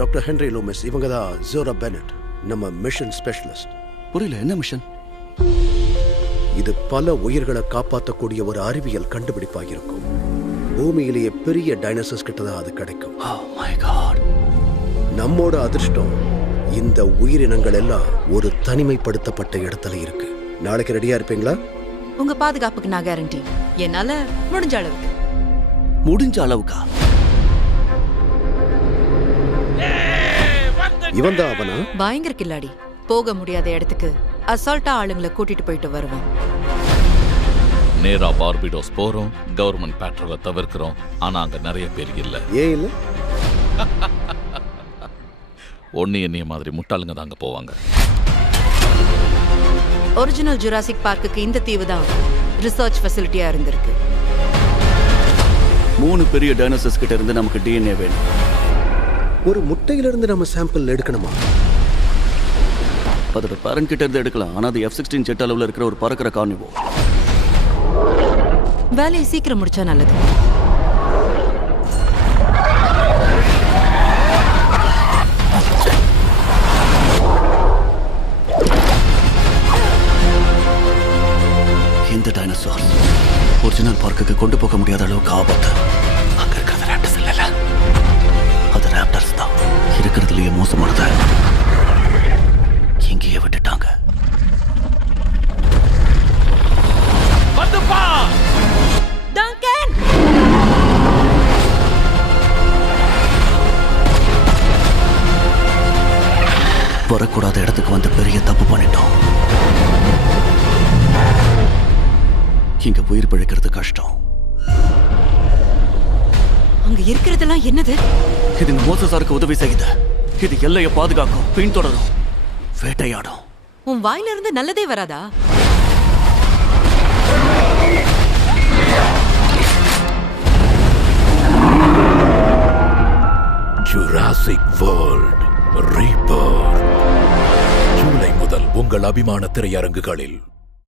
Doctor Henry Loomis. இவங்க தான் ஜோரா Bennett, நம்ம மிஷன் ஸ்பெஷலிஸ்ட். புரியல, என்ன மிஷன்? இது பல உயிர்களை காப்பாற்றக்கூடிய ஒரு அறிவியல் கண்டுபிடிப்பாக இருக்கும். பூமியிலேயே பெரிய டைனோசர்ஸ் கிட்ட தான் அது கிடைக்கும். Oh my God. நம்மோட அதிர்ஷ்டம் இந்த உயிரினங்கள் எல்லாம் ஒரு தனிமைப்படுத்தப்பட்ட இடத்துல இருக்கு. நாளைக்கு ரெடியா இருப்பீங்களா? உங்க பாதுகாப்புக்கு நான் கேரண்டி. என்னால முடிஞ்ச அளவுக்கு. முடிஞ்ச அளவுக்கா? இவன் தான் அவனா? பயங்கர கில்லாடி. போக முடியாத இடத்துக்கு அசால்ட்டா ஆளுங்களை கூட்டிட்டு போயிட்டு வருவான். நேரா பார்பிடோஸ் போறோம், கவர்மெண்ட் பேட்ரோலை தவிர்க்கிறோம். ஆனா அங்க நிறைய பேர் இல்ல. ஏன் இல்ல? ஒன்னு என்னைய மாதிரி முட்டாளுங்க தாங்க போவாங்க. ஒரிஜினல் ஜுராசிக் பார்க்குக்கு இந்த தீவு தான் ரிசர்ச் ஃபெசிலிட்டியா இருந்திருக்கு. 3 பெரிய டைனோசர்ஸ் கிட்ட இருந்து நமக்கு டிஎன்ஏ வேணும். ஒரு முட்டையிலிருந்து நம்ம சாம்பிள் எடுக்கணுமா? அதோட பேரண்ட் கிட்ட இருந்து எடுக்கலாம். ஆனா அது F-16 ஜெட் அளவுல இருக்கிற ஒரு பறக்கிற கார்னிவோ. வேலையை சீக்கிரம் முடிச்சா நல்லது. இந்த டைனோசார் ஒரிஜினல் பார்க்குக்கு கொண்டு போக முடியாத அளவுக்கு ஆபத்து. அங்க இருக்கிறது ராப்டர்ஸ் இல்ல, அது ராப்டர்ஸ் தான். இருக்கிறதுலயே மோசமானது எங்கேயே விட்டுட்டாங்க. டங்கன்! வரக்கூடாத இடத்துக்கு வந்து பெரிய தப்பு பண்ணிட்டோம். இங்க உயிர் பிழைக்கிறது கஷ்டம். அங்க இருக்கிறதெல்லாம் என்னது? இது மோசஸாருக்கு உதவி செய்யுது. இது எல்லையை பாதுகாக்கும், பின்தொடரும், வேட்டையாடும். உன் வாயில இருந்து நல்லதே வராதா? ஜுராசிக் வேர்ல்ட் ரீபர்த் ஜூலை முதல் உங்கள் அபிமான திரையரங்குகளில்.